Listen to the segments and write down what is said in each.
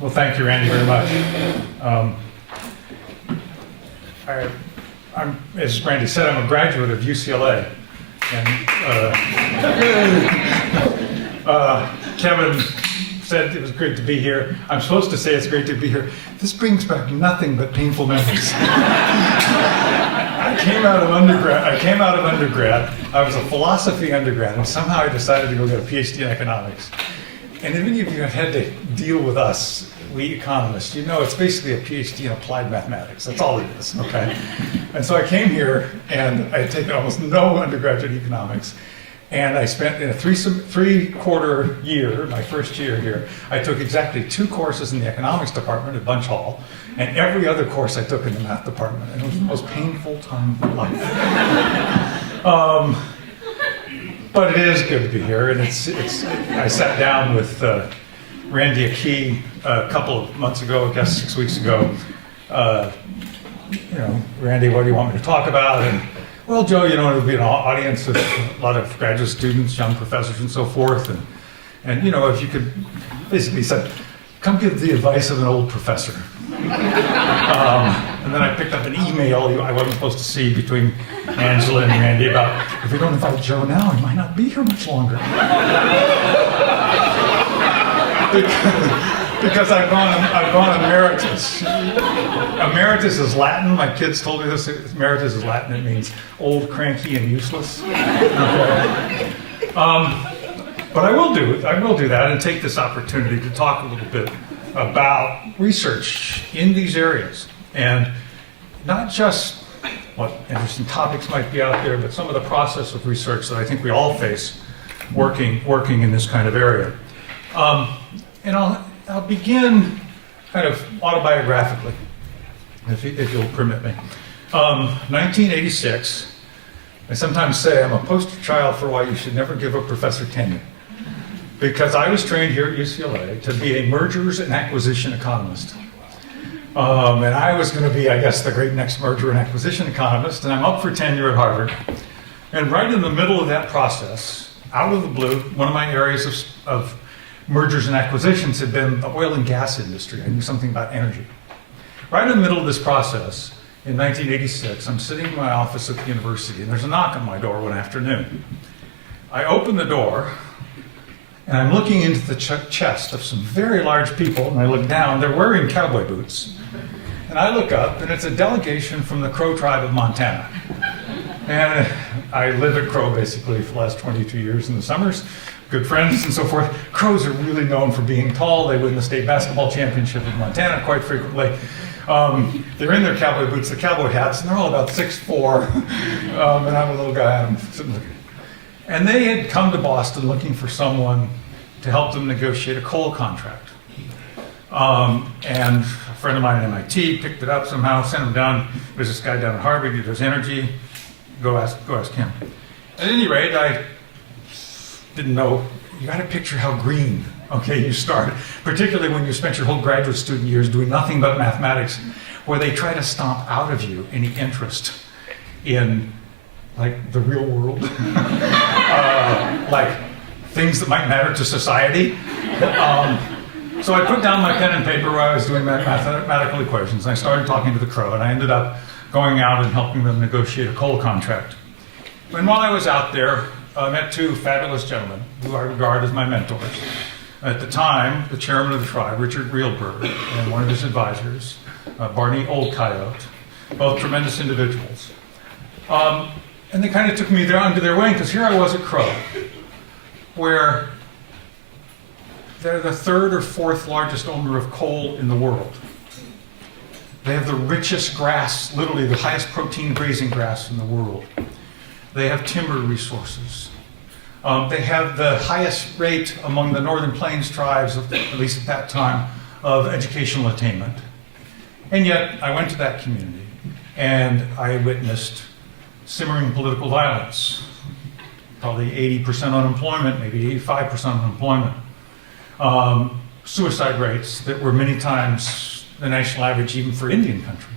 Well, thank you, Randy, very much. As Randy said, I'm a graduate of UCLA. And Kevin said it was great to be here. I'm supposed to say it's great to be here. This brings back nothing but painful memories. I came out of undergrad. I was a philosophy undergrad, and somehow I decided to go get a PhD in economics. And if any of you have had to deal with us, we economists, you know it's basically a PhD in applied mathematics. That's all it is, okay? And so I came here, and I had taken almost no undergraduate economics. And I spent in a three-quarter year, my first year here, I took exactly 2 courses in the economics department at Bunch Hall, and every other course I took in the math department. And it was the most painful time of my life. But it is good to be here, and I sat down with Randy Akey a couple of months ago, I guess 6 weeks ago. Randy, what do you want me to talk about? And well, Joe, it'll be an audience of a lot of graduate students, young professors, and so forth. And if you could basically say, come give the advice of an old professor. And then I picked up an email I wasn't supposed to see between Angela and Randy about, if we don't invite Joe now, he might not be here much longer. Because I've gone emeritus. Emeritus is Latin. My kids told me this. Emeritus is Latin. It means old, cranky, and useless. Okay. But I will do that and take this opportunity to talk a little bit about research in these areas, and not just what interesting topics might be out there, but some of the process of research that I think we all face working in this kind of area. And I'll begin kind of autobiographically, if you'll permit me. 1986, I sometimes say I'm a poster child for why you should never give a professor tenure. Because I was trained here at UCLA to be a mergers and acquisition economist. And I was going to be, I guess, the great next merger and acquisition economist, and I'm up for tenure at Harvard. And right in the middle of that process, out of the blue, one of my areas of mergers and acquisitions had been the oil and gas industry. I knew something about energy. Right in the middle of this process, in 1986, I'm sitting in my office at the university, and there's a knock on my door one afternoon. I open the door, and I'm looking into the chest of some very large people, and I look down, they're wearing cowboy boots. And I look up, and it's a delegation from the Crow tribe of Montana. And I live at Crow basically for the last 22 years in the summers. Good friends and so forth. Crows are really known for being tall. They win the state basketball championship in Montana quite frequently. They're in their cowboy boots, the cowboy hats, and they're all about 6'4". And I'm a little guy, and I'm sitting looking. And they had come to Boston looking for someone to help them negotiate a coal contract. And a friend of mine at MIT picked it up somehow, sent him down. There's this guy down at Harvard, he does energy. Go ask him. At any rate, I didn't know, you got to picture how green, you start, particularly when you spent your whole graduate student years doing nothing but mathematics, where they try to stomp out of you any interest in like the real world, like things that might matter to society. So I put down my pen and paper where I was doing mathematical equations, and I started talking to the Crow, and I ended up going out and helping them negotiate a coal contract. And while I was out there, I met 2 fabulous gentlemen who I regard as my mentors. At the time, the chairman of the tribe, Richard Rielberg, and one of his advisors, Barney Old Coyote, both tremendous individuals. And they kind of took me under their wing, because here I was at Crow, where they're the 3rd or 4th largest owner of coal in the world. They have the richest grass, literally the highest protein grazing grass in the world. They have timber resources. They have the highest rate among the Northern Plains tribes, at least at that time, of educational attainment. And yet, I went to that community, and I witnessed simmering political violence, probably 80% unemployment, maybe 85% unemployment, suicide rates that were many times the national average even for Indian country.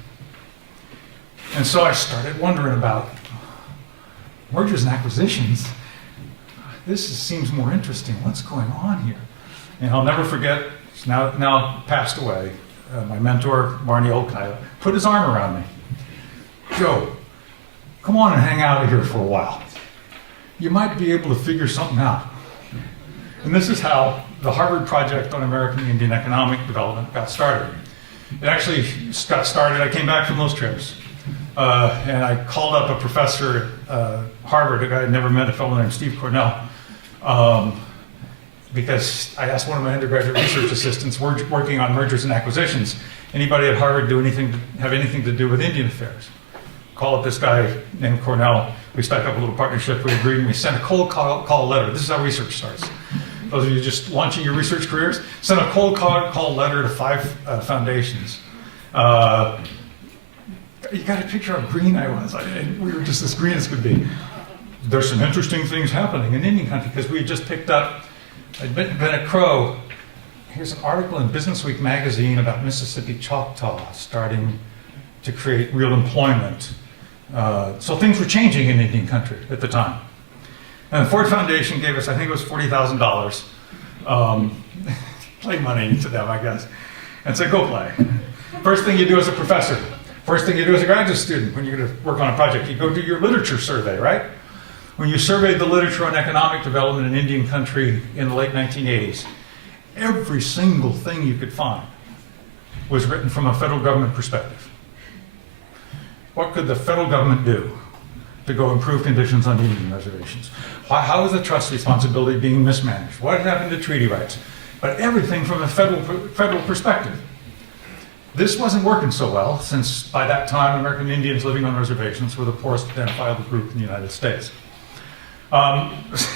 And so I started wondering about mergers and acquisitions. This seems more interesting. What's going on here? And I'll never forget He's now passed away. My mentor, Barney Olkaya, put his arm around me. Joe, come on and hang out here for a while. You might be able to figure something out. And this is how the Harvard Project on American Indian Economic Development got started. It actually got started, I came back from those trips, and I called up a professor at Harvard, a guy I'd never met, a fellow named Steve Cornell, because I asked one of my undergraduate research assistants working on mergers and acquisitions, anybody at Harvard have anything to do with Indian affairs? Call up this guy named Cornell. We stuck up a little partnership, we agreed, and we sent a cold call letter. This is how research starts. Those of you just launching your research careers, sent a cold call letter to 5 foundations. You got a picture of how green I was. We were just as green as could be. There's some interesting things happening in Indian country because we had just picked up, I'd been at Crow. Here's an article in Business Week magazine about Mississippi Choctaw starting to create real employment. So things were changing in Indian country at the time. And the Ford Foundation gave us, I think it was $40,000, play money to them, I guess, and said, go play. First thing you do as a professor, first thing you do as a graduate student when you're going to work on a project, you go do your literature survey, right? When you surveyed the literature on economic development in Indian country in the late 1980s, every single thing you could find was written from a federal government perspective. What could the federal government do to go improve conditions on Indian reservations? How is the trust responsibility being mismanaged? What happened to treaty rights? But everything from a federal perspective. This wasn't working so well, since by that time, American Indians living on reservations were the poorest identifiable group in the United States.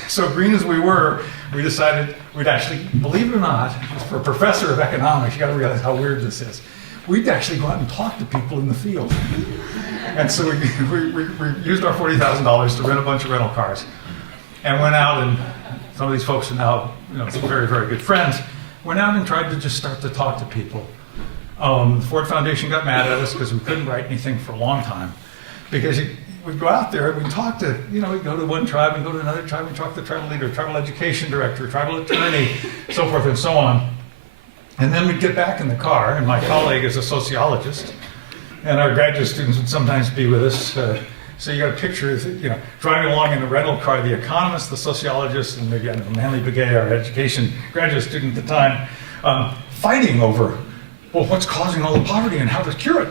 So green as we were, we decided we'd actually, believe it or not, for a professor of economics, you gotta realize how weird this is. We'd actually go out and talk to people in the field. And so we used our $40,000 to rent a bunch of rental cars and went out, and some of these folks are now some very, very good friends, went out and tried to just start to talk to people. The Ford Foundation got mad at us because we couldn't write anything for a long time. Because we'd go out there and we'd talk to, we'd go to one tribe, we'd go to another tribe, we'd talk to the tribal leader, tribal education director, tribal attorney, so forth and so on. And then we'd get back in the car, and my colleague is a sociologist, and our graduate students would sometimes be with us. So you got a picture of, driving along in the rental car, the economist, the sociologist, and maybe Manly Begay, our education graduate student at the time, fighting over, well, what's causing all the poverty and how to cure it?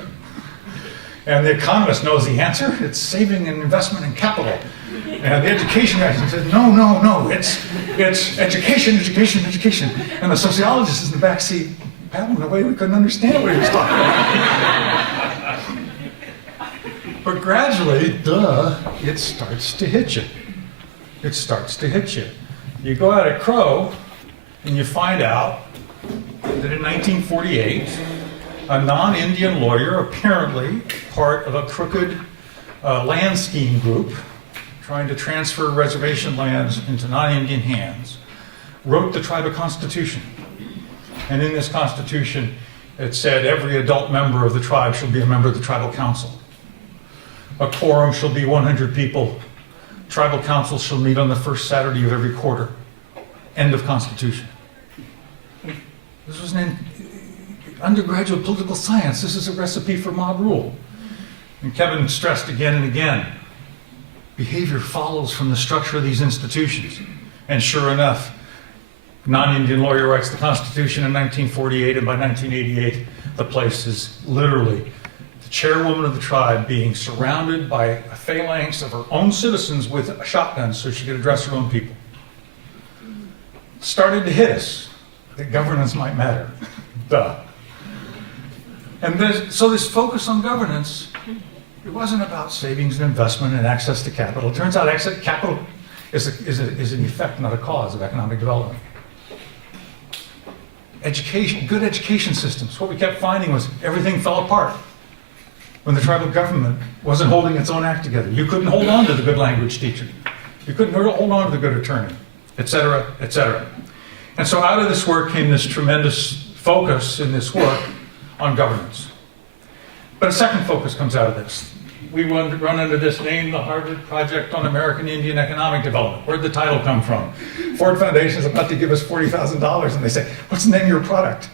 And the economist knows the answer. It's saving and investment in capital. And the education guy said, no, it's education, education, education. And the sociologist is in the back seat, babbling away. We couldn't understand what he was talking about. But gradually, it starts to hit you. It starts to hit you. You go out at Crow, and you find out that in 1948, a non-Indian lawyer, apparently part of a crooked land scheme group trying to transfer reservation lands into non-Indian hands, wrote the tribal constitution. And in this constitution, it said every adult member of the tribe shall be a member of the tribal council. A quorum shall be 100 people. Tribal council shall meet on the first Saturday of every quarter. End of constitution. This was an undergraduate political science. This is a recipe for mob rule. And Kevin stressed again and again, behavior follows from the structure of these institutions. And sure enough, non-Indian lawyer writes the Constitution in 1948, and by 1988, the place is literally the chairwoman of the tribe being surrounded by a phalanx of her own citizens with shotguns so she could address her own people. Started to hit us that governance might matter. Duh. And so this focus on governance, it wasn't about savings and investment and access to capital. It turns out capital is an effect, not a cause of economic development. Education, good education systems. What we kept finding was everything fell apart when the tribal government wasn't holding its own act together. You couldn't hold on to the good language teacher. You couldn't hold on to the good attorney, et cetera, et cetera. And so out of this work came this tremendous focus in this work on governance. But a second focus comes out of this. we run into this name, the Harvard Project on American Indian Economic Development. Where'd the title come from? Ford Foundation is about to give us $40,000, and they say, what's the name of your project?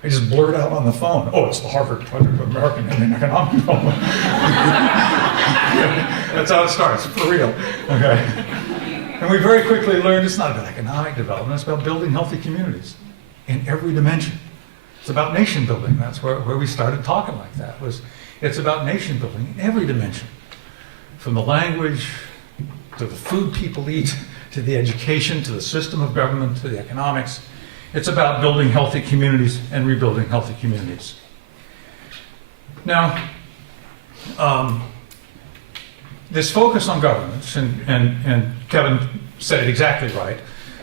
I just blurt out on the phone, oh, it's the Harvard Project of American Indian Economic Development. That's how it starts, for real, okay? And we very quickly learned it's not about economic development, it's about building healthy communities in every dimension. It's about nation building. That's where we started talking like that. It's about nation building in every dimension. From the language, to the food people eat, to the education, to the system of government, to the economics. It's about building healthy communities and rebuilding healthy communities. Now, this focus on governance, and Kevin said it exactly right,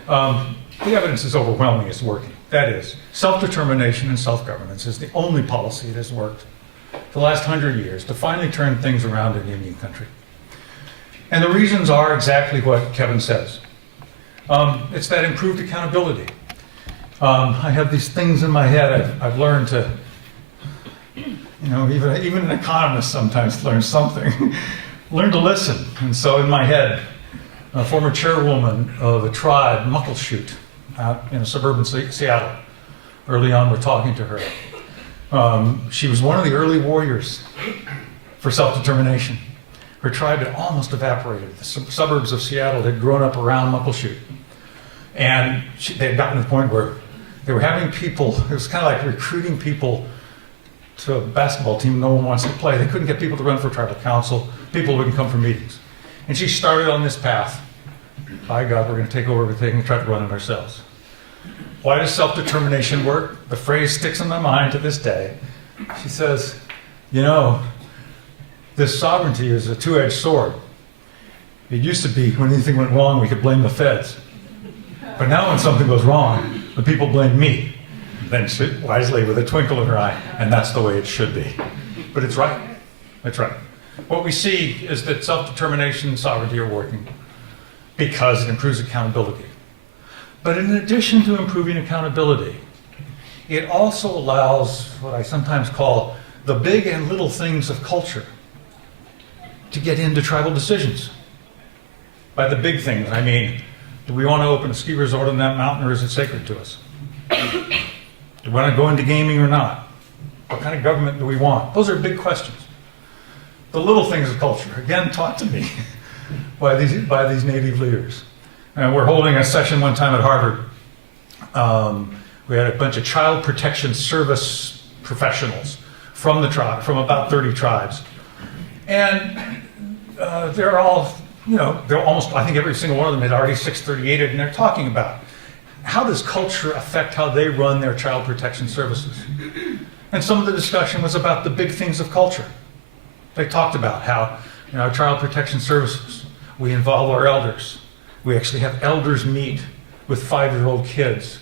the evidence is overwhelming it's working. That is, self-determination and self-governance is the only policy that has worked for the last 100 years to finally turn things around in Indian country. And the reasons are exactly what Kevin says. It's that improved accountability. I have these things in my head I've learned to, even an economist sometimes learns something. Learn to listen. And so in my head, a former chairwoman of a tribe, Muckleshoot, out in suburban Seattle. Early on, we're talking to her. She was one of the early warriors for self-determination. Her tribe had almost evaporated. The suburbs of Seattle had grown up around Muckleshoot. And they had gotten to the point where they were having people, it was kind of like recruiting people to a basketball team no one wants to play. They couldn't get people to run for tribal council. People wouldn't come for meetings. And she started on this path. By God, we're going to take over everything and try to run it ourselves. Why does self-determination work? The phrase sticks in my mind to this day. She says, this sovereignty is a two-edged sword. It used to be when anything went wrong, we could blame the feds. But now when something goes wrong, the people blame me. Then wisely with a twinkle in her eye, and that's the way it should be. But it's right. It's right. What we see is that self-determination and sovereignty are working because it improves accountability. But in addition to improving accountability, it also allows what I sometimes call the big and little things of culture to get into tribal decisions. By the big things, I mean, do we want to open a ski resort on that mountain, or is it sacred to us? Do we want to go into gaming or not? What kind of government do we want? Those are big questions. The little things of culture, again, taught to me by these native leaders. And we're holding a session one time at Harvard. We had a bunch of child protection service professionals from the tribe, from about 30 tribes. And they're all, they're almost, I think every single one of them had already 638'd, and they're talking about how does culture affect how they run their child protection services? And some of the discussion was about the big things of culture. They talked about how in our child protection services, we involve our elders. We actually have elders meet with 5-year-old kids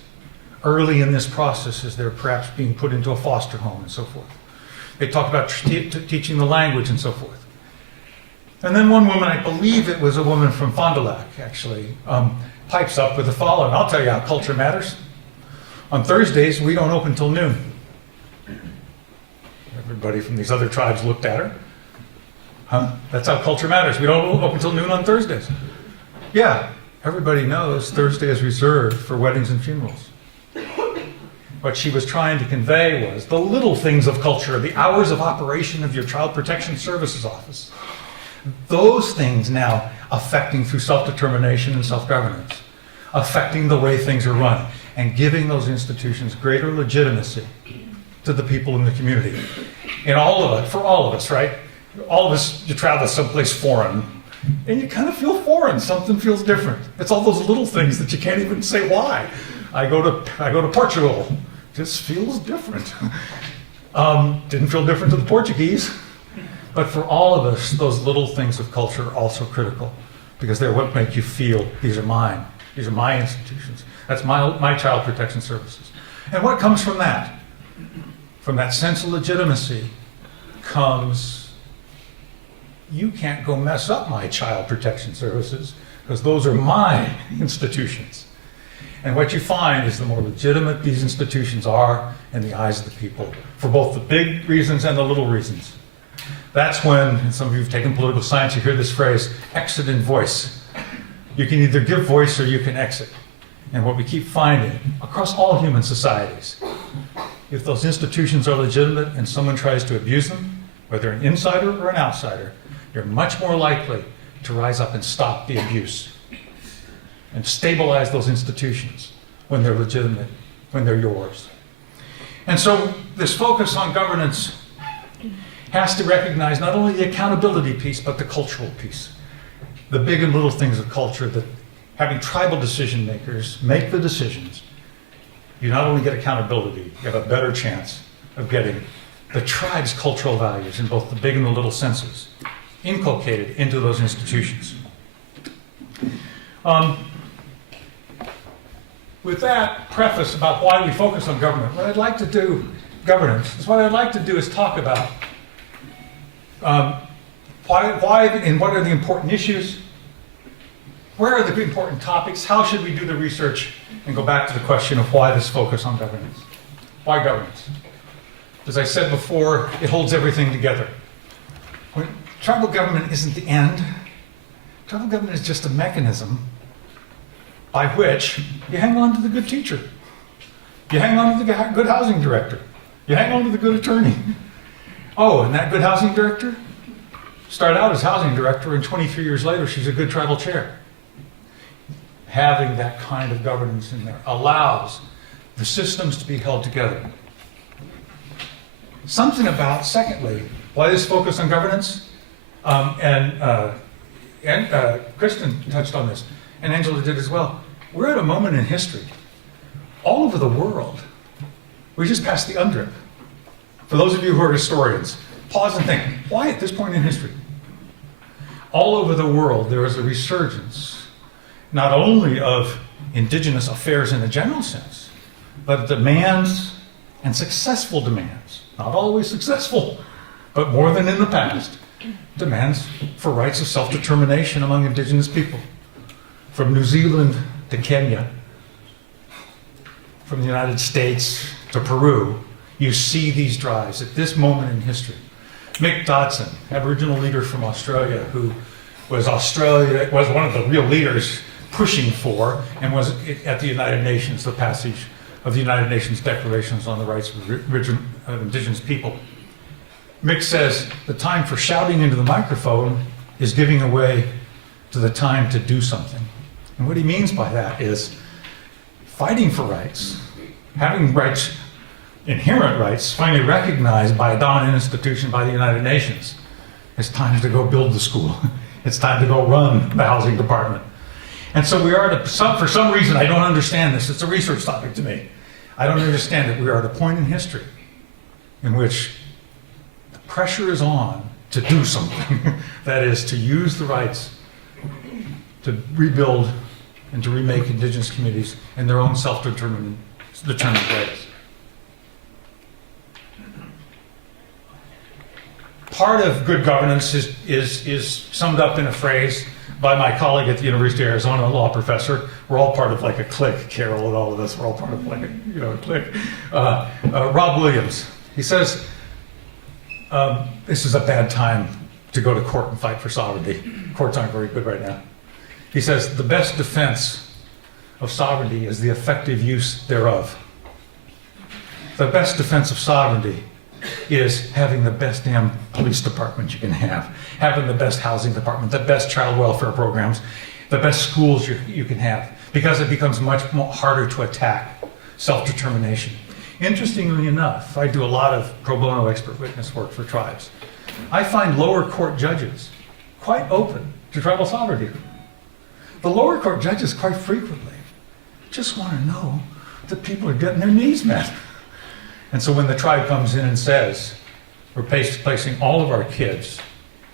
early in this process as they're perhaps being put into a foster home and so forth. They talked about teaching the language and so forth. And then one woman, I believe it was a woman from Fond du Lac, actually, pipes up with the following. I'll tell you how culture matters. On Thursdays, we don't open till noon. Everybody from these other tribes looked at her. Huh? That's how culture matters. We don't open till noon on Thursdays. Yeah, everybody knows Thursday is reserved for weddings and funerals. What she was trying to convey was the little things of culture, the hours of operation of your child protection services office. Those things now affecting through self-determination and self-governance, affecting the way things are run, and giving those institutions greater legitimacy to the people in the community. And all of it, for all of us, right? All of us, you travel someplace foreign, and you kind of feel foreign. Something feels different. It's all those little things that you can't even say why. I go to Portugal. Just feels different. Didn't feel different to the Portuguese. But for all of us, those little things of culture are also critical because they're what make you feel, these are mine. These are my institutions. That's my child protection services. And what comes from that? From that sense of legitimacy comes, you can't go mess up my child protection services because those are my institutions. And what you find is the more legitimate these institutions are in the eyes of the people, for both the big reasons and the little reasons, That's when, and some of you have taken political science, you hear this phrase, exit and voice. You can either give voice or you can exit. And what we keep finding across all human societies, if those institutions are legitimate and someone tries to abuse them, whether an insider or an outsider, you're much more likely to rise up and stop the abuse and stabilize those institutions when they're legitimate, when they're yours. And so this focus on governance has to recognize not only the accountability piece, but the cultural piece. The big and little things of culture, that having tribal decision makers make the decisions, you not only get accountability, you have a better chance of getting the tribe's cultural values in both the big and the little senses inculcated into those institutions. With that preface about why we focus on government, what I'd like to do, governance, is what I'd like to do is talk about why and what are the important issues, where are the important topics, how should we do the research, and go back to the question of why this focus on governance. Why governance? As I said before, it holds everything together. Tribal government isn't the end. Tribal government is just a mechanism by which you hang on to the good teacher. You hang on to the good housing director. You hang on to the good attorney. Oh, and that good housing director started out as housing director, and 23 years later, she's a good tribal chair. Having that kind of governance in there allows the systems to be held together. Something about, secondly, why this focus on governance, and Kristen touched on this, and Angela did as well. We're at a moment in history. All over the world, we just passed the UNDRIP. For those of you who are historians, pause and think, why at this point in history? All over the world, there is a resurgence, not only of indigenous affairs in a general sense, but demands, and successful demands, not always successful, but more than in the past, demands for rights of self-determination among indigenous people. From New Zealand to Kenya, from the United States to Peru, you see these drives at this moment in history. Mick Dodson, Aboriginal leader from Australia, who was one of the real leaders pushing for, and was at the United Nations, the passage of the United Nations Declarations on the Rights of Indigenous People. Mick says, the time for shouting into the microphone is giving away to the time to do something. And what he means by that is fighting for rights, having rights, inherent rights, finally recognized by a dominant institution, by the United Nations. It's time to go build the school. It's time to go run the housing department. And so we are, for some reason, I don't understand this. It's a research topic to me. I don't understand it. We are at a point in history in which the pressure is on to do something. That is, to use the rights to rebuild and to remake indigenous communities in their own self-determined ways. Part of good governance is summed up in a phrase by my colleague at the University of Arizona, a law professor. We're all part of like a clique, Carol and all of us, we're all part of like a clique. Rob Williams, he says, this is a bad time to go to court and fight for sovereignty. Courts aren't very good right now. He says, the best defense of sovereignty is the effective use thereof. The best defense of sovereignty is having the best damn police department you can have, having the best housing department, the best child welfare programs, the best schools you can have, because it becomes much more harder to attack self-determination. Interestingly enough, I do a lot of pro bono expert witness work for tribes. I find lower court judges quite open to tribal sovereignty. The lower court judges quite frequently just want to know that people are getting their needs met. And so when the tribe comes in and says, we're placing all of our kids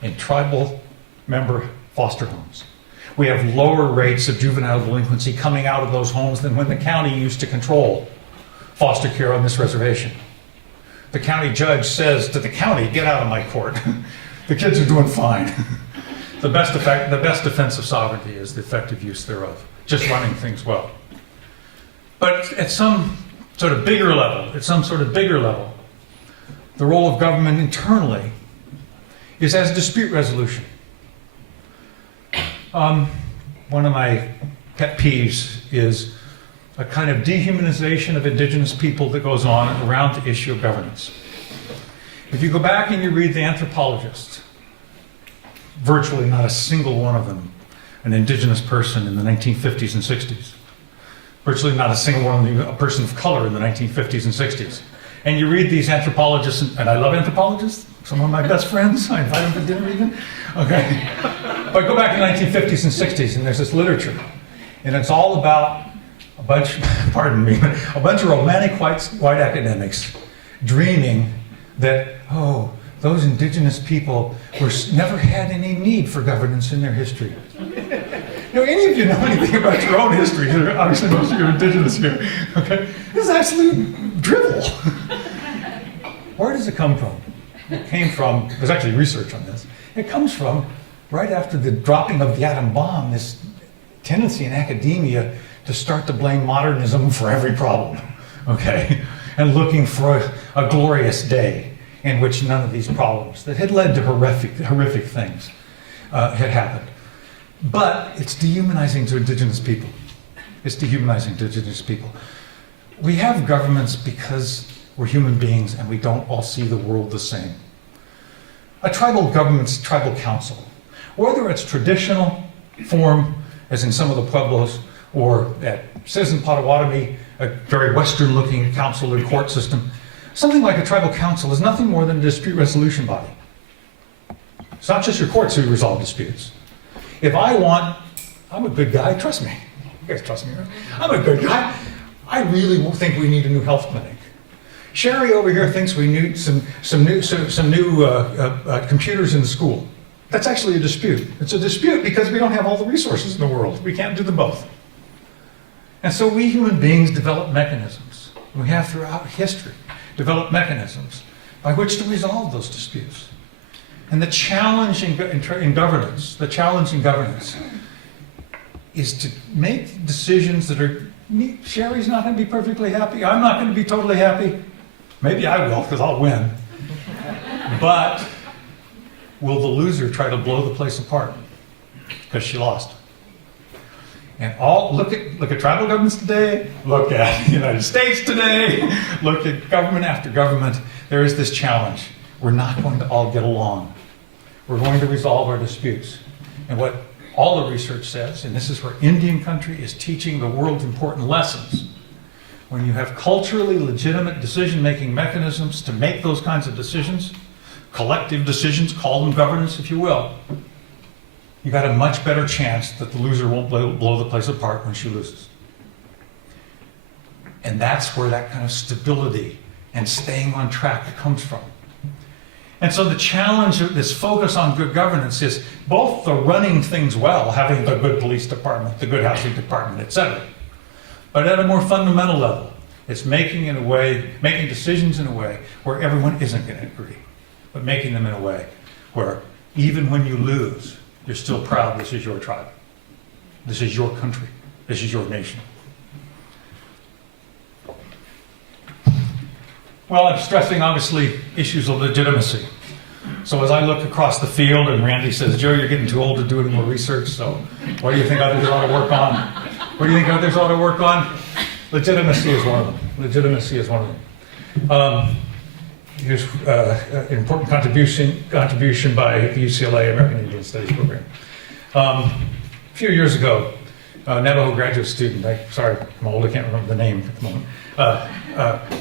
in tribal member foster homes, we have lower rates of juvenile delinquency coming out of those homes than when the county used to control foster care on this reservation. The county judge says to the county, get out of my court. The kids are doing fine. The best defense of sovereignty is the effective use thereof, just running things well. But at some sort of bigger level, the role of government internally is as dispute resolution. One of my pet peeves is a kind of dehumanization of indigenous people that goes on around the issue of governance. If you go back and you read the anthropologists, virtually not a single one of them an indigenous person in the 1950s and 60s. Virtually not a single one of them a person of color in the 1950s and 60s. And you read these anthropologists, and I love anthropologists, some of my best friends, I invite them to dinner even. Okay. But go back to the 1950s and 60s, and there's this literature. And it's all about a bunch, pardon me, a bunch of romantic white academics dreaming that, oh, those indigenous people never had any need for governance in their history. Any of you know anything about your own history? Obviously, most of you are indigenous here. Okay, this is absolute drivel. Where does it come from? It came from. There's actually research on this. It comes from right after the dropping of the atom bomb. This tendency in academia to start to blame modernism for every problem. Okay, and looking for a glorious day in which none of these problems that had led to horrific things had happened. But it's dehumanizing to indigenous people. It's dehumanizing to indigenous people. We have governments because we're human beings and we don't all see the world the same. A tribal government's tribal council, whether it's traditional form, as in some of the pueblos, or at Citizen Potawatomi, a very Western-looking council and court system, something like a tribal council is nothing more than a dispute resolution body. It's not just your courts who resolve disputes. If I'm a good guy, trust me. You guys trust me, right? I'm a good guy. I really think we need a new health clinic. Sherry over here thinks we need some new computers in the school. That's actually a dispute. It's a dispute because we don't have all the resources in the world. We can't do them both. And so we human beings develop mechanisms. We have throughout history developed mechanisms by which to resolve those disputes. And the challenge in governance, is to make decisions that are, Sherry's not going to be perfectly happy, I'm not going to be totally happy. Maybe I will, because I'll win. But will the loser try to blow the place apart? Because she lost. And look at tribal governments today, look at the United States today, look at government after government. There is this challenge. We're not going to all get along. We're going to resolve our disputes. And what all the research says, and this is where Indian country is teaching the world important lessons, when you have culturally legitimate decision-making mechanisms to make those kinds of decisions, collective decisions, call them governance if you will, you got a much better chance that the loser won't blow the place apart when she loses. And that's where that kind of stability and staying on track comes from. And so the challenge of this focus on good governance is both the running things well, having the good police department, the good housing department, etc. But at a more fundamental level, it's making decisions in a way where everyone isn't going to agree, but making them in a way where even when you lose, you're still proud this is your tribe. This is your country. This is your nation. Well, I'm stressing, obviously, issues of legitimacy. So as I look across the field, and Randy says, Joe, you're getting too old to do any more research, so what do you think others ought to work on? What do you think others ought to work on? Legitimacy is one of them. Legitimacy is one of them. Here's an important contribution by the UCLA American Indian Studies program. A few years ago, Navajo graduate student, I'm old, I can't remember the name at the moment,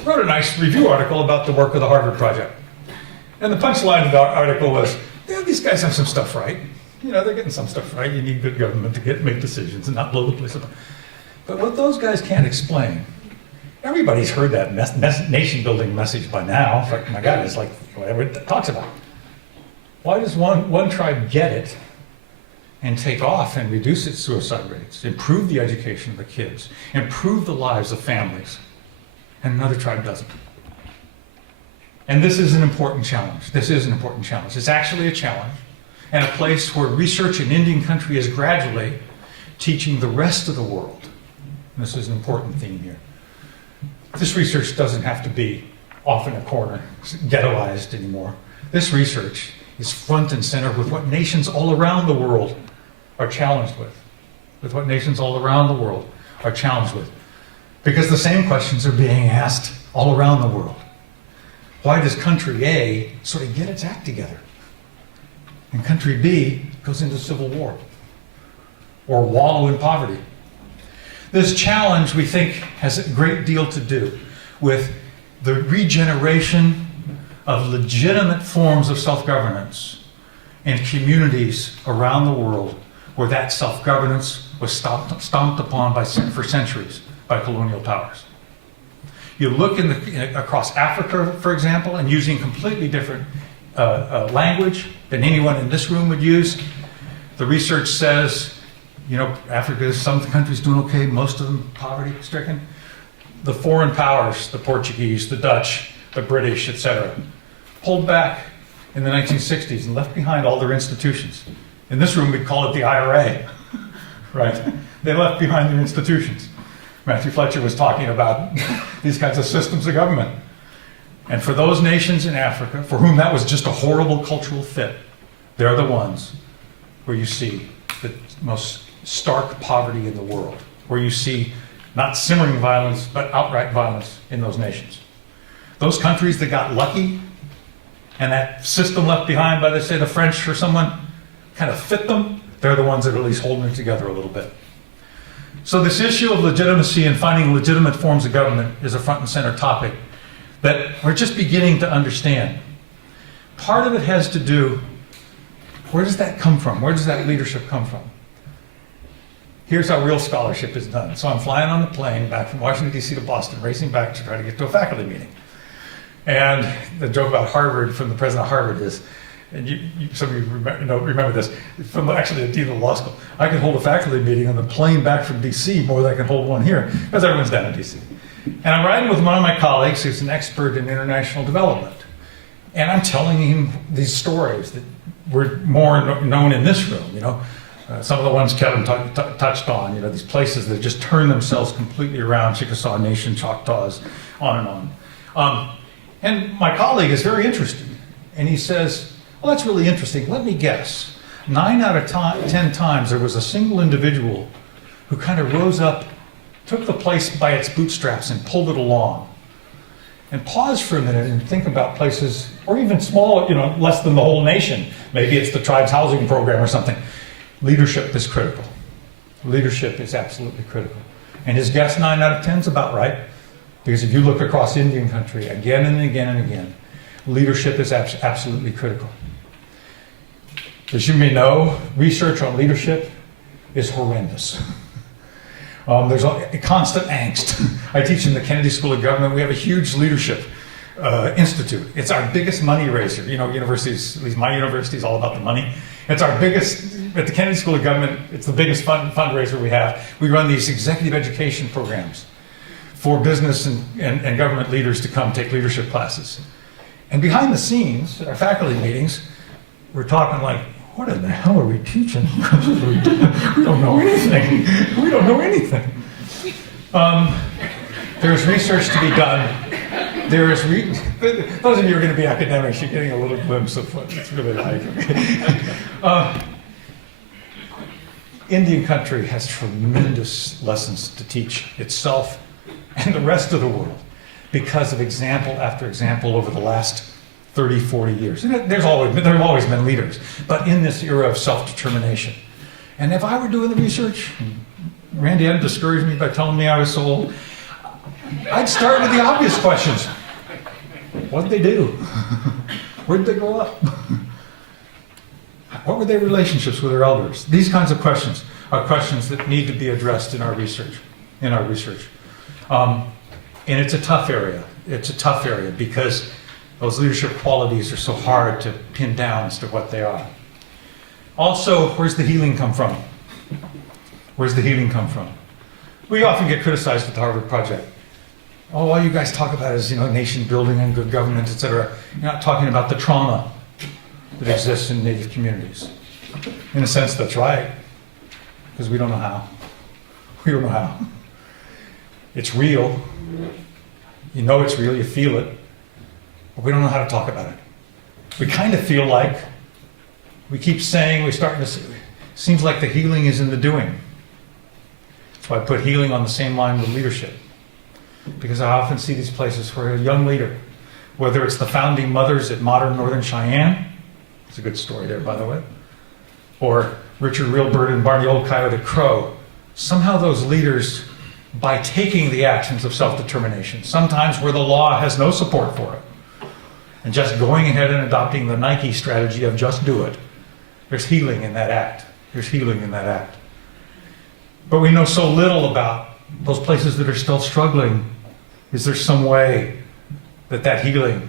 wrote a nice review article about the work of the Harvard Project. And the punchline of the article was, yeah, these guys have some stuff right. You know, they're getting some stuff right. You need good government to make decisions and not blow the place up. But what those guys can't explain, everybody's heard that nation-building message by now. In fact, my God, it's like whatever it talks about. Why does one tribe get it and take off and reduce its suicide rates, improve the education of the kids, improve the lives of families, and another tribe doesn't? And this is an important challenge. This is an important challenge. It's actually a challenge and a place where research in Indian country is gradually teaching the rest of the world. And this is an important theme here. This research doesn't have to be off in a corner, ghettoized anymore. This research is front and center with what nations all around the world are challenged with what nations all around the world are challenged with. Because the same questions are being asked all around the world. Why does country A sort of get its act together? And country B goes into civil war or wallow in poverty. This challenge, we think, has a great deal to do with the regeneration of legitimate forms of self-governance in communities around the world where that self-governance was stomped upon for centuries by colonial powers. You look across Africa, for example, and using completely different language than anyone in this room would use. The research says, Africa, some countries doing okay, most of them poverty-stricken. The foreign powers, the Portuguese, the Dutch, the British, etc., pulled back in the 1960s and left behind all their institutions. In this room, we'd call it the IRA, right? They left behind their institutions. Matthew Fletcher was talking about these kinds of systems of government. And for those nations in Africa, for whom that was just a horrible cultural fit, they're the ones where you see the most stark poverty in the world, where you see not simmering violence, but outright violence in those nations. Those countries that got lucky, and that system left behind by, say, the French or someone, kind of fit them, they're the ones that are at least holding it together a little bit. So this issue of legitimacy and finding legitimate forms of government is a front and center topic that we're just beginning to understand. Part of it has to do, where does that come from? Where does that leadership come from? Here's how real scholarship is done. So I'm flying on the plane back from Washington, D.C. to Boston, racing back to try to get to a faculty meeting. And the joke about Harvard from the president of Harvard is, and some of you remember this, from actually the dean of law school, I can hold a faculty meeting on the plane back from D.C. more than I can hold one here, because everyone's down in D.C. And I'm riding with one of my colleagues who's an expert in international development. And I'm telling him these stories that were more known in this room, some of the ones Kevin touched on, these places that just turn themselves completely around, Chickasaw Nation, Choctaws, on and on. And my colleague is very interested. And he says, well, that's really interesting. Let me guess. 9 out of 10 times there was a single individual who kind of rose up, took the place by its bootstraps and pulled it along. And pause for a minute and think about places, or even small, less than the whole nation. Maybe it's the tribe's housing program or something. Leadership is critical. Leadership is absolutely critical. And his guess, 9 out of 10 is about right. Because if you look across Indian country again and again and again, leadership is absolutely critical. As you may know, research on leadership is horrendous. There's a constant angst. I teach in the Kennedy School of Government. We have a huge leadership institute. It's our biggest money raiser. Universities, at least my university, is all about the money. It's our biggest, at the Kennedy School of Government, it's the biggest fundraiser we have. We run these executive education programs for business and government leaders to come take leadership classes. And behind the scenes, at our faculty meetings, we're talking like, what in the hell are we teaching? We don't know anything. We don't know anything. There's research to be done. Those of you who are going to be academics, you're getting a little glimpse of what it's really like. Indian country has tremendous lessons to teach itself and the rest of the world because of example after example over the last 30, 40 years. And there have always been leaders, but in this era of self-determination. And if I were doing the research, Randy hadn't discouraged me by telling me I was so old, I'd start with the obvious questions. What did they do? Where did they grow up? What were their relationships with their elders? These kinds of questions are questions that need to be addressed in our research. And it's a tough area. It's a tough area because those leadership qualities are so hard to pin down as to what they are. Also, where's the healing come from? Where's the healing come from? We often get criticized at the Harvard Project. Oh, all you guys talk about is, nation building and good government, etc. You're not talking about the trauma that exists in Native communities. In a sense, that's right, because we don't know how. We don't know how. It's real. You know it's real, you feel it, but we don't know how to talk about it. We kind of feel like We keep saying, seems like the healing is in the doing. That's why I put healing on the same line with leadership. Because I often see these places where a young leader, whether it's the founding mothers at modern Northern Cheyenne, it's a good story there, by the way, or Richard Reelbird and Barney Old Coyote Crow, somehow those leaders, by taking the actions of self-determination, sometimes where the law has no support for it, and just going ahead and adopting the Nike strategy of just do it, there's healing in that act. There's healing in that act. But we know so little about those places that are still struggling. Is there some way that that healing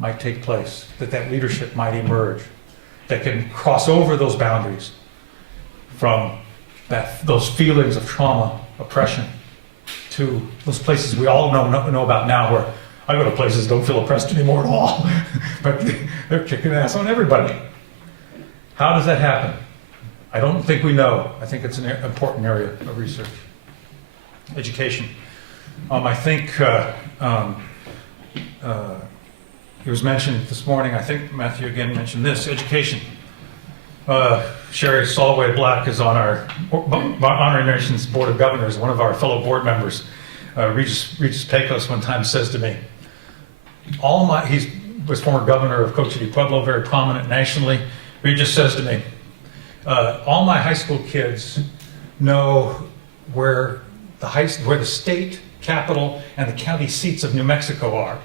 might take place, that that leadership might emerge, that can cross over those boundaries from those feelings of trauma, oppression, to those places we all know about now, where I go to places that don't feel oppressed anymore at all, but they're kicking ass on everybody. How does that happen? I don't think we know. I think it's an important area of research. Education. I think it was mentioned this morning, I think Matthew again mentioned this, education. Sherry Solway Black is on our Honorary Nations Board of Governors. One of our fellow board members, Regis Pecos, one time says to me, he was former governor of Coche de Pueblo, very prominent nationally. Regis says to me, all my high school kids know where the state capital and the county seats of New Mexico are,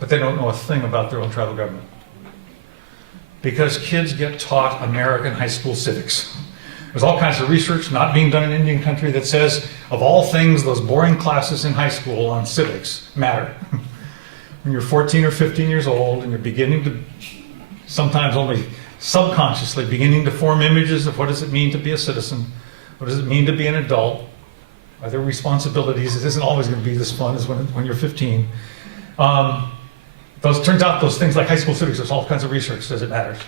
but they don't know a thing about their own tribal government. Because kids get taught American high school civics. There's all kinds of research not being done in Indian country that says, of all things, those boring classes in high school on civics matter. When you're 14 or 15 years old and you're beginning to, sometimes only subconsciously, beginning to form images of what does it mean to be a citizen, what does it mean to be an adult, are there responsibilities? It isn't always going to be this fun as when you're 15. Turns out those things like high school civics, there's all kinds of research says it matters.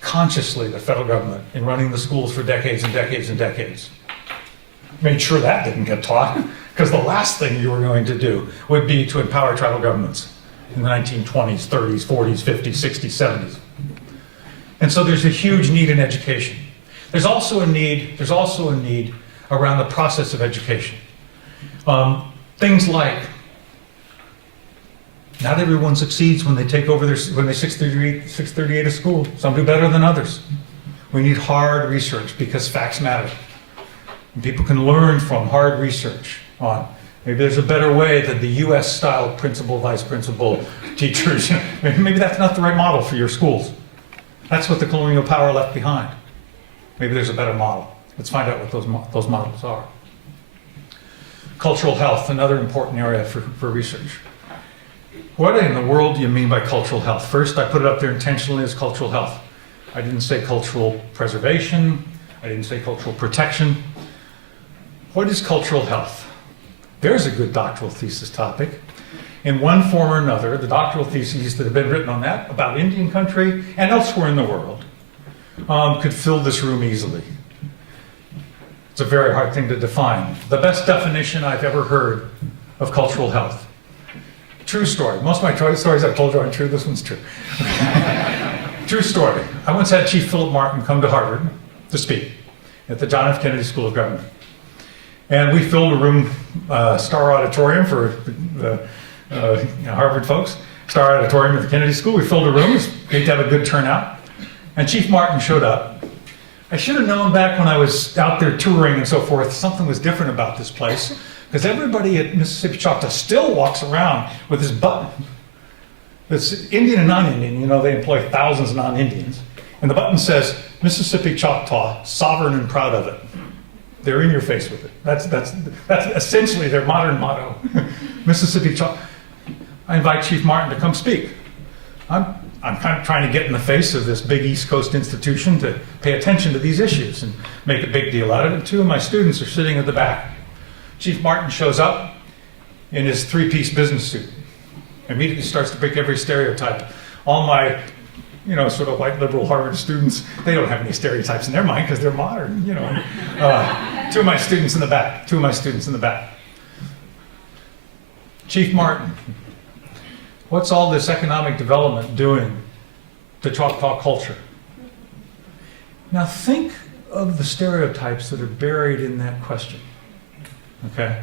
Consciously, the federal government, in running the schools for decades and decades and decades, made sure that didn't get taught, because the last thing you were going to do would be to empower tribal governments in the 1920s, 30s, 40s, 50s, 60s, 70s. And so there's a huge need in education. There's also a need around the process of education. Things like, not everyone succeeds when they take over when they 638 a school. Some do better than others. We need hard research because facts matter. And people can learn from hard research on maybe there's a better way than the US style principal, vice principal, teachers. Maybe that's not the right model for your schools. That's what the colonial power left behind. Maybe there's a better model. Let's find out what those models are. Cultural health, another important area for research. What in the world do you mean by cultural health? First, I put it up there intentionally as cultural health. I didn't say cultural preservation. I didn't say cultural protection. What is cultural health? There's a good doctoral thesis topic. In one form or another, the doctoral theses that have been written on that about Indian country and elsewhere in the world could fill this room easily. It's a very hard thing to define. The best definition I've ever heard of cultural health. True story. Most of my stories I've told you aren't true. This one's true. True story. I once had Chief Philip Martin come to Harvard to speak at the John F. Kennedy School of Government. And we filled a room, Star Auditorium for the Harvard folks, Star Auditorium at the Kennedy School. We filled a room. It was great to have a good turnout. And Chief Martin showed up. I should have known back when I was out there touring and so forth, something was different about this place. Because everybody at Mississippi Choctaw still walks around with this button. It's Indian and non-Indian, they employ thousands of non-Indians. And the button says, Mississippi Choctaw, sovereign and proud of it. They're in your face with it. That's essentially their modern motto. Mississippi Choctaw. I invite Chief Martin to come speak. I'm kind of trying to get in the face of this big East Coast institution to pay attention to these issues and make a big deal out of it. Two of my students are sitting at the back. Chief Martin shows up in his three-piece business suit. Immediately starts to break every stereotype. All my, sort of white liberal Harvard students, they don't have any stereotypes in their mind because they're modern, Two of my students in the back. Chief Martin, what's all this economic development doing to Choctaw culture. Now think of the stereotypes that are buried in that question, okay?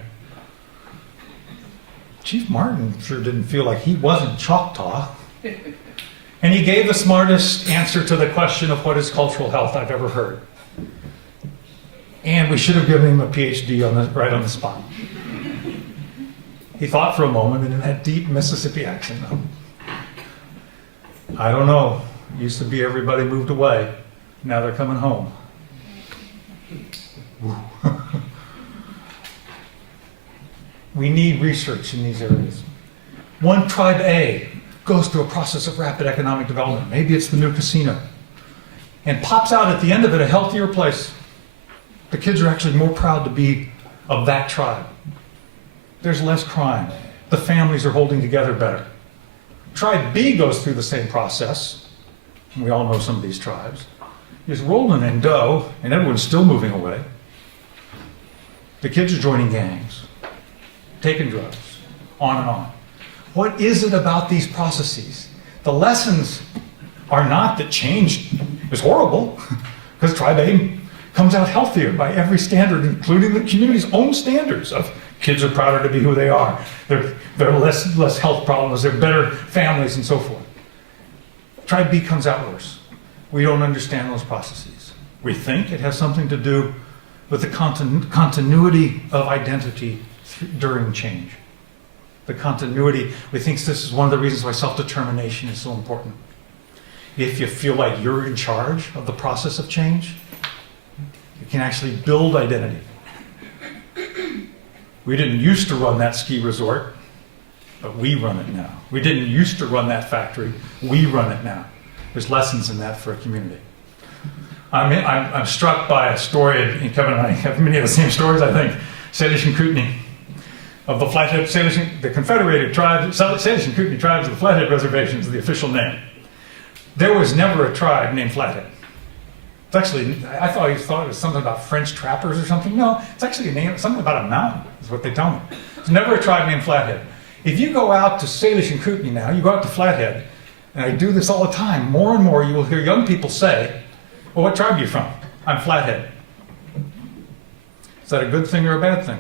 Chief Martin sure didn't feel like he wasn't Choctaw. And he gave the smartest answer to the question of what is cultural health I've ever heard. And we should have given him a PhD right on the spot. He thought for a moment, and in that deep Mississippi accent, I don't know, it used to be everybody moved away, now they're coming home. We need research in these areas. One tribe A goes through a process of rapid economic development, maybe it's the new casino, and pops out at the end of it a healthier place. The kids are actually more proud to be of that tribe. There's less crime. The families are holding together better. Tribe B goes through the same process, and we all know some of these tribes. Is rolling in dough, and everyone's still moving away. The kids are joining gangs, taking drugs, on and on. What is it about these processes? The lessons are not that change is horrible, because Tribe A comes out healthier by every standard, including the community's own standards of kids are prouder to be who they are, there are less health problems, they're better families, and so forth. Tribe B comes out worse. We don't understand those processes. We think it has something to do with the continuity of identity during change. The continuity, we think this is one of the reasons why self-determination is so important. If you feel like you're in charge of the process of change, you can actually build identity. We didn't used to run that ski resort, but we run it now. We didn't used to run that factory, we run it now. There's lessons in that for a community. I'm struck by a story, and Kevin and I have many of the same stories, I think. Salish and Kootenai, of the Flathead, Salish, the Confederated tribes, Salish and Kootenai tribes of the Flathead Reservations is the official name. There was never a tribe named Flathead. It's actually, I thought it was something about French trappers or something. No, it's actually a name, something about a mountain, is what they tell me. There's never a tribe named Flathead. If you go out to Salish and Kootenai now, you go out to Flathead, and I do this all the time, more and more you will hear young people say, well, what tribe are you from? I'm Flathead. Is that a good thing or a bad thing?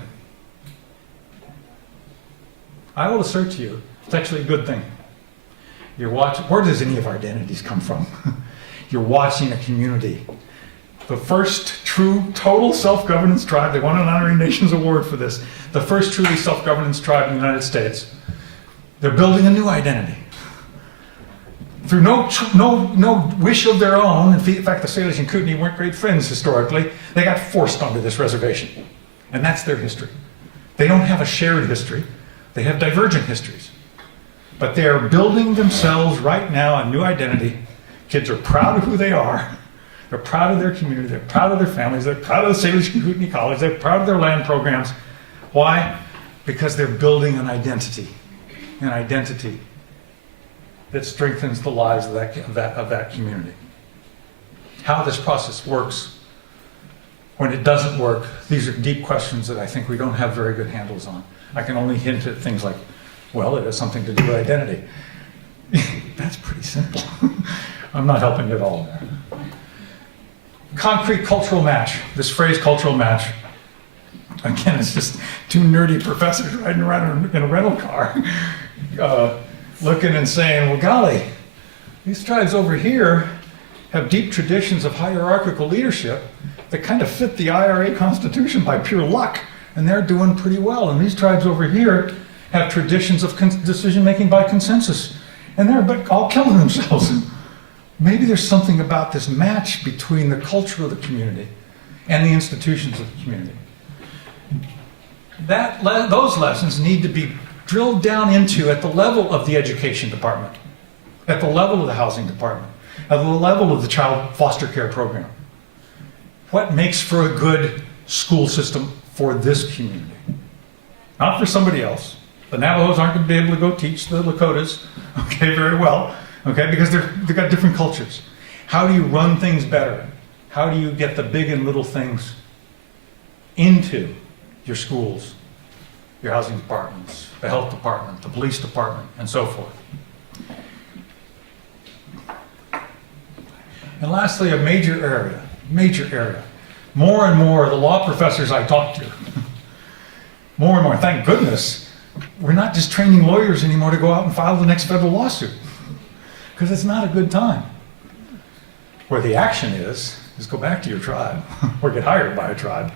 I will assert to you, it's actually a good thing. You're watching, where does any of our identities come from? You're watching a community. The first true total self-governance tribe, they won an Honorary Nations Award for this, the first truly self-governance tribe in the United States. They're building a new identity. Through no wish of their own, in fact the Salish and Kootenai weren't great friends historically, they got forced onto this reservation. And that's their history. They don't have a shared history, they have divergent histories. But they are building themselves right now a new identity. Kids are proud of who they are. They're proud of their community. They're proud of their families. They're proud of the Salish and Kootenai College. They're proud of their land programs. Why? Because they're building an identity that strengthens the lives of that community. How this process works, when it doesn't work, these are deep questions that I think we don't have very good handles on. I can only hint at things like, well, it has something to do with identity. That's pretty simple. I'm not helping you at all there. Concrete cultural match. This phrase, cultural match, again, it's just two nerdy professors riding around in a rental car, looking and saying, well, golly, these tribes over here have deep traditions of hierarchical leadership that kind of fit the IRA Constitution by pure luck, and they're doing pretty well. And these tribes over here have traditions of decision-making by consensus, and they're all killing themselves. Maybe there's something about this match between the culture of the community and the institutions of the community. Those lessons need to be drilled down into at the level of the education department, at the level of the housing department, at the level of the child foster care program. What makes for a good school system for this community? Not for somebody else. The Navajos aren't going to be able to go teach the Lakotas, okay, very well, okay, because they've got different cultures. How do you run things better? How do you get the big and little things into your schools, your housing departments, the health department, the police department, and so forth? And lastly, a major area. More and more, the law professors I talk to, more and more, thank goodness, we're not just training lawyers anymore to go out and file the next federal lawsuit, because it's not a good time. Where the action is go back to your tribe, or get hired by a tribe,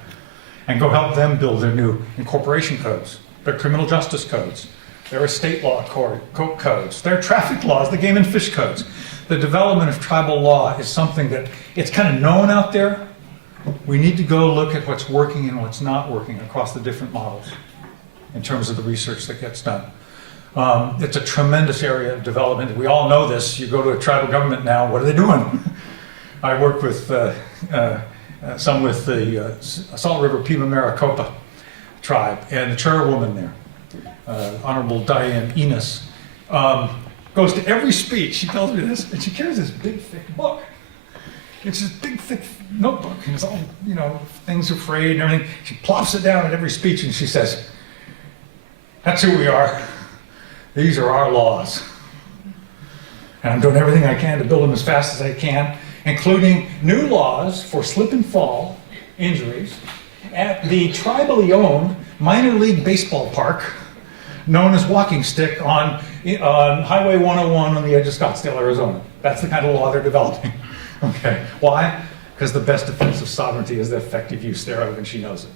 and go help them build their new incorporation codes, their criminal justice codes, their estate law codes, their traffic laws, the game and fish codes. The development of tribal law is something that it's kind of known out there. We need to go look at what's working and what's not working across the different models in terms of the research that gets done. It's a tremendous area of development. We all know this. You go to a tribal government now, what are they doing? I work with some with the Salt River Pima Maricopa tribe, and the chairwoman there, Honorable Diane Enos, goes to every speech. She tells me this, and she carries this big, thick book. It's this big, thick notebook, and it's all, things are frayed and everything. She plops it down at every speech, and she says, "That's who we are. These are our laws. And I'm doing everything I can to build them as fast as I can, including new laws for slip and fall injuries at the tribally owned minor league baseball park known as Walking Stick on Highway 101 on the edge of Scottsdale, Arizona." That's the kind of law they're developing. Okay, why? Because the best defense of sovereignty is the effective use thereof, and she knows it.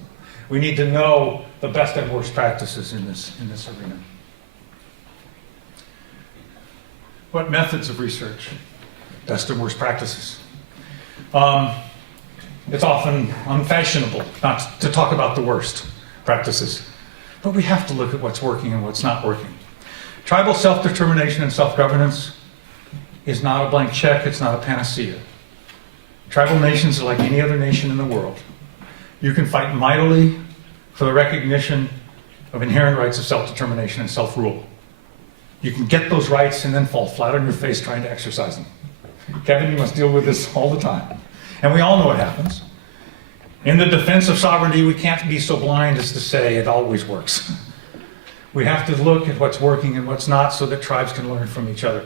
We need to know the best and worst practices in this arena. What methods of research? Best and worst practices. It's often unfashionable not to talk about the worst practices, but we have to look at what's working and what's not working. Tribal self-determination and self-governance is not a blank check, it's not a panacea. Tribal nations are like any other nation in the world. You can fight mightily for the recognition of inherent rights of self-determination and self-rule. You can get those rights and then fall flat on your face trying to exercise them. Kevin, you must deal with this all the time. And we all know what happens. In the defense of sovereignty, we can't be so blind as to say it always works. We have to look at what's working and what's not so that tribes can learn from each other.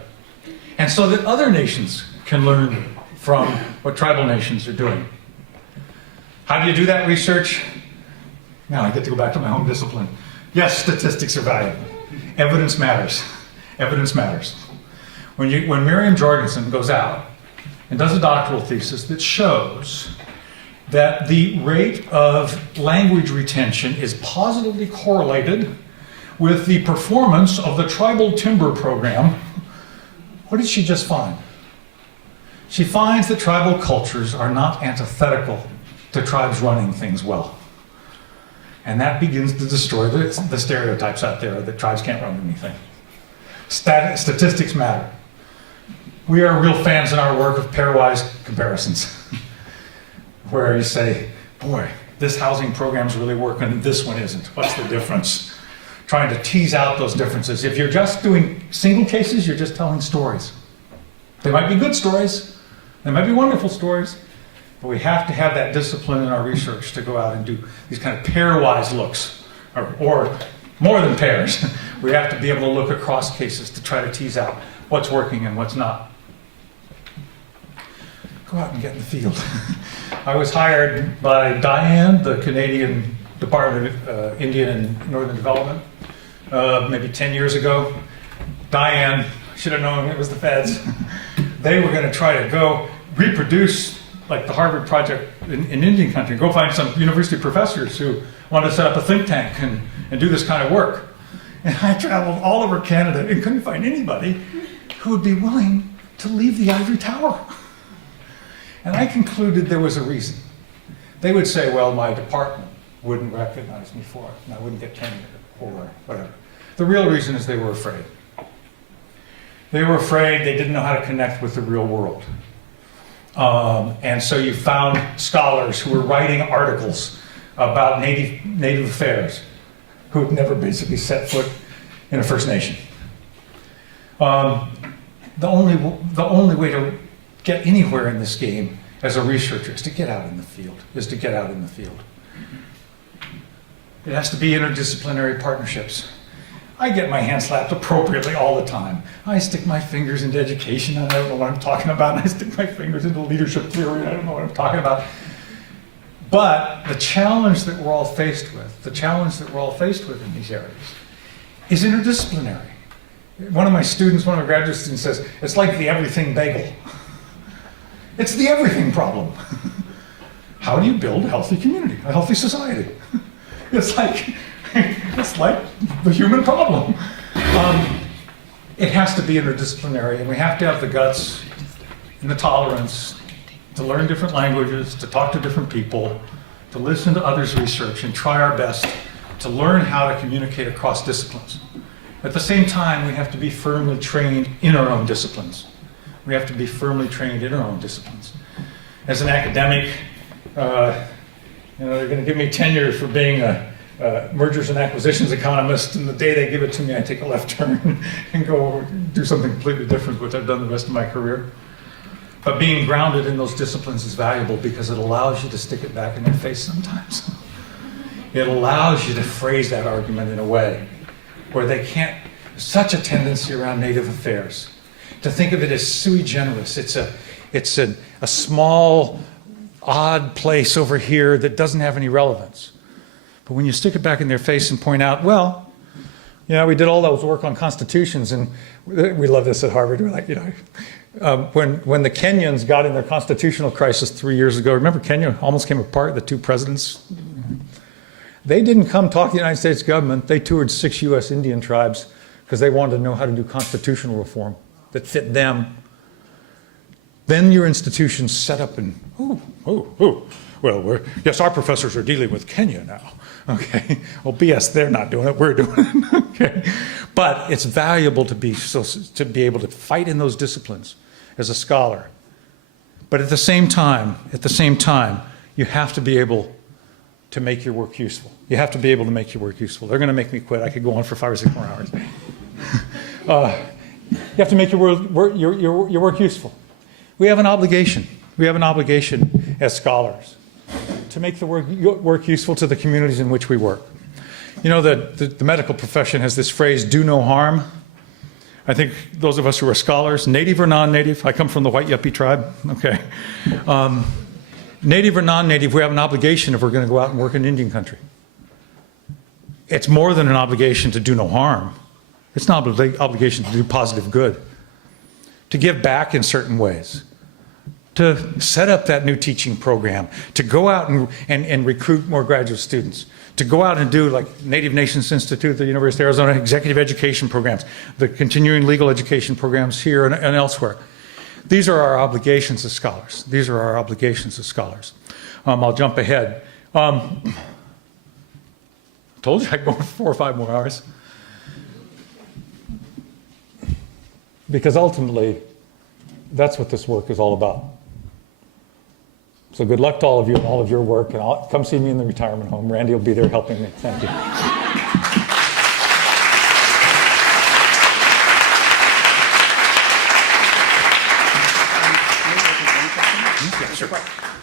And so that other nations can learn from what tribal nations are doing. How do you do that research? Now I get to go back to my home discipline. Yes, statistics are valuable. Evidence matters. Evidence matters. When Miriam Jorgensen goes out and does a doctoral thesis that shows that the rate of language retention is positively correlated with the performance of the tribal timber program, what did she just find? She finds that tribal cultures are not antithetical to tribes running things well. And that begins to destroy the stereotypes out there that tribes can't run anything. Statistics matter. We are real fans in our work of pairwise comparisons, where you say, boy, this housing program's really working and this one isn't. What's the difference? Trying to tease out those differences. If you're just doing single cases, you're just telling stories. They might be good stories, they might be wonderful stories, but we have to have that discipline in our research to go out and do these kind of pairwise looks, or more than pairs. We have to be able to look across cases to try to tease out what's working and what's not. Go out and get in the field. I was hired by Diane, the Canadian Department of Indian and Northern Development, maybe 10 years ago. Diane, should have known it was the feds. They were going to try to go reproduce like the Harvard project in Indian country, go find some university professors who wanted to set up a think tank and do this kind of work. And I traveled all over Canada and couldn't find anybody who would be willing to leave the ivory tower. And I concluded there was a reason. They would say, well, my department wouldn't recognize me for it, and I wouldn't get tenure or whatever. The real reason is they were afraid. They were afraid they didn't know how to connect with the real world. And so you found scholars who were writing articles about Native affairs who had never basically set foot in a First Nation. The only way to get anywhere in this game as a researcher is to get out in the field, It has to be interdisciplinary partnerships. I get my hand slapped appropriately all the time. I stick my fingers into education, and I don't know what I'm talking about, and I stick my fingers into leadership theory, and I don't know what I'm talking about. But the challenge that we're all faced with, in these areas, is interdisciplinary. One of my graduate students says, it's like the everything bagel. It's the everything problem. How do you build a healthy community, a healthy society? It's like the human problem. It has to be interdisciplinary, and we have to have the guts and the tolerance to learn different languages, to talk to different people, to listen to others' research, and try our best to learn how to communicate across disciplines. At the same time, we have to be firmly trained in our own disciplines. As an academic, they're going to give me tenure for being a mergers and acquisitions economist, and the day they give it to me, I take a left turn and go do something completely different, which I've done the rest of my career. But being grounded in those disciplines is valuable because it allows you to stick it back in their face sometimes. It allows you to phrase that argument in a way where they can't. Such a tendency around Native affairs to think of it as sui generis. It's a small, odd place over here that doesn't have any relevance. But when you stick it back in their face and point out, well, we did all those work on constitutions, and we love this at Harvard. We're like, when the Kenyans got in their constitutional crisis 3 years ago, remember Kenya almost came apart, the two presidents? They didn't come talk to the United States government. They toured 6 U.S. Indian tribes because they wanted to know how to do constitutional reform that fit them. Then your institution's set up and, well, yes, our professors are dealing with Kenya now. Okay, well, BS, they're not doing it, we're doing it. Okay, but it's valuable to be able to fight in those disciplines as a scholar. But at the same time, you have to be able to make your work useful. They're going to make me quit. I could go on for 5 or 6 more hours. You have to make your work useful. We have an obligation as scholars to make the work useful to the communities in which we work. The medical profession has this phrase, do no harm. I think those of us who are scholars, native or non-native, I come from the white yuppie tribe, okay. Native or non-native, we have an obligation if we're going to go out and work in Indian country. It's more than an obligation to do no harm. It's an obligation to do positive good, to give back in certain ways, to set up that new teaching program, to go out and recruit more graduate students, to go out and do, like Native Nations Institute at the University of Arizona, executive education programs, the continuing legal education programs here and elsewhere. These are our obligations as scholars. I'll jump ahead. Told you I'd go for 4 or 5 more hours. Because ultimately, that's what this work is all about. So good luck to all of you and all of your work, and come see me in the retirement home. Randy will be there helping me. Thank you. Yeah, sure.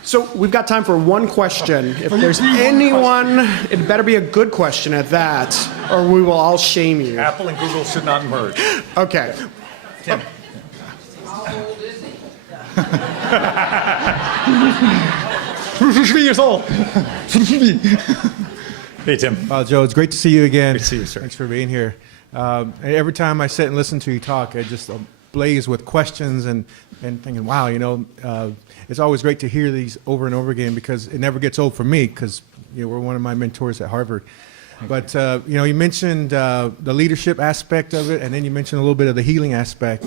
So we've got time for one question. If there's anyone, it better be a good question at that, or we will all shame you. Apple and Google should not merge. Okay. Tim. How old is he? 3 years old. Hey, Tim. Joe, it's great to see you again. Great to see you, sir. Thanks for being here. Every time I sit and listen to you talk, I just blaze with questions and thinking, wow, it's always great to hear these over and over again because it never gets old for me because we're one of my mentors at Harvard. But, you mentioned the leadership aspect of it, and then you mentioned a little bit of the healing aspect.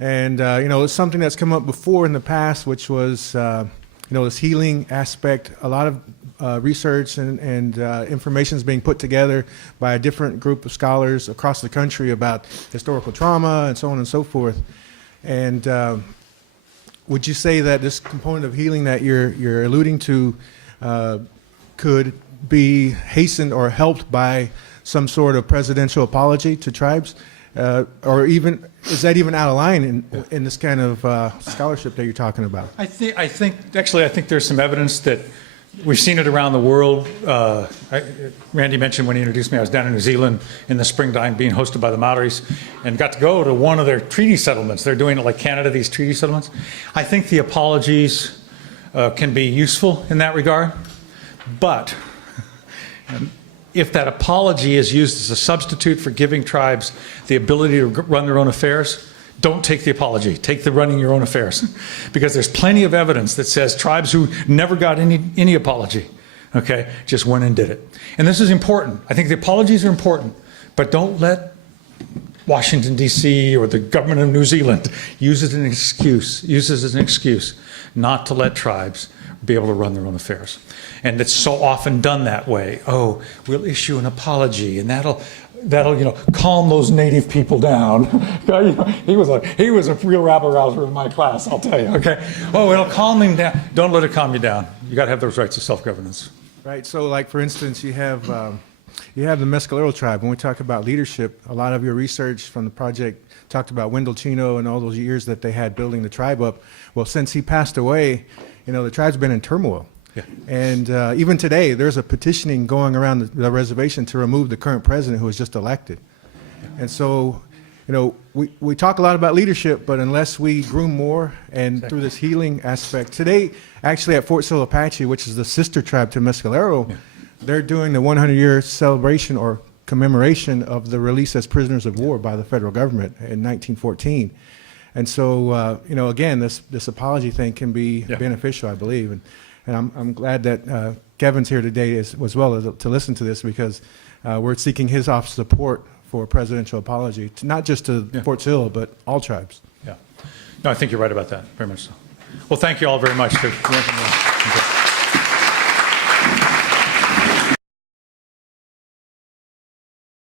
And, it's something that's come up before in the past, which was, this healing aspect. A lot of research and information is being put together by a different group of scholars across the country about historical trauma and so on and so forth. And would you say that this component of healing that you're alluding to could be hastened or helped by some sort of presidential apology to tribes? Or even, is that even out of line in this kind of scholarship that you're talking about? I think there's some evidence that We've seen it around the world. Randy mentioned when he introduced me, I was down in New Zealand in the springtime being hosted by the Maoris and got to go to one of their treaty settlements. They're doing it like Canada, these treaty settlements. I think the apologies can be useful in that regard. But if that apology is used as a substitute for giving tribes the ability to run their own affairs, don't take the apology, take the running your own affairs. Because there's plenty of evidence that says tribes who never got any apology, okay, just went and did it. And this is important. I think the apologies are important, but don't let Washington, D.C. or the government of New Zealand use it as an excuse not to let tribes be able to run their own affairs. And it's so often done that way. Oh, we'll issue an apology, and that'll calm those native people down. He was a real rabble-rouser in my class, I'll tell you, okay? Oh, it'll calm him down. Don't let it calm you down. You got to have those rights of self-governance. Right. So, like for instance, you have the Mescalero tribe. When we talk about leadership, a lot of your research from the project talked about Wendell Chino and all those years that they had building the tribe up. Well, since he passed away, the tribe's been in turmoil. Yeah. And even today, there's a petitioning going around the reservation to remove the current president who was just elected. And so, we talk a lot about leadership, but unless we groom more and through this healing aspect, today, actually at Fort Sill Apache, which is the sister tribe to Mescalero, they're doing the 100-year celebration or commemoration of the release as prisoners of war by the federal government in 1914. And so, again, this apology thing can be beneficial, I believe. And I'm glad that Kevin's here today as well to listen to this, because we're seeking his office support for a presidential apology, not just to Fort Sill, but all tribes. Yeah. No, I think you're right about that, very much so. Well, thank you all very much for the information.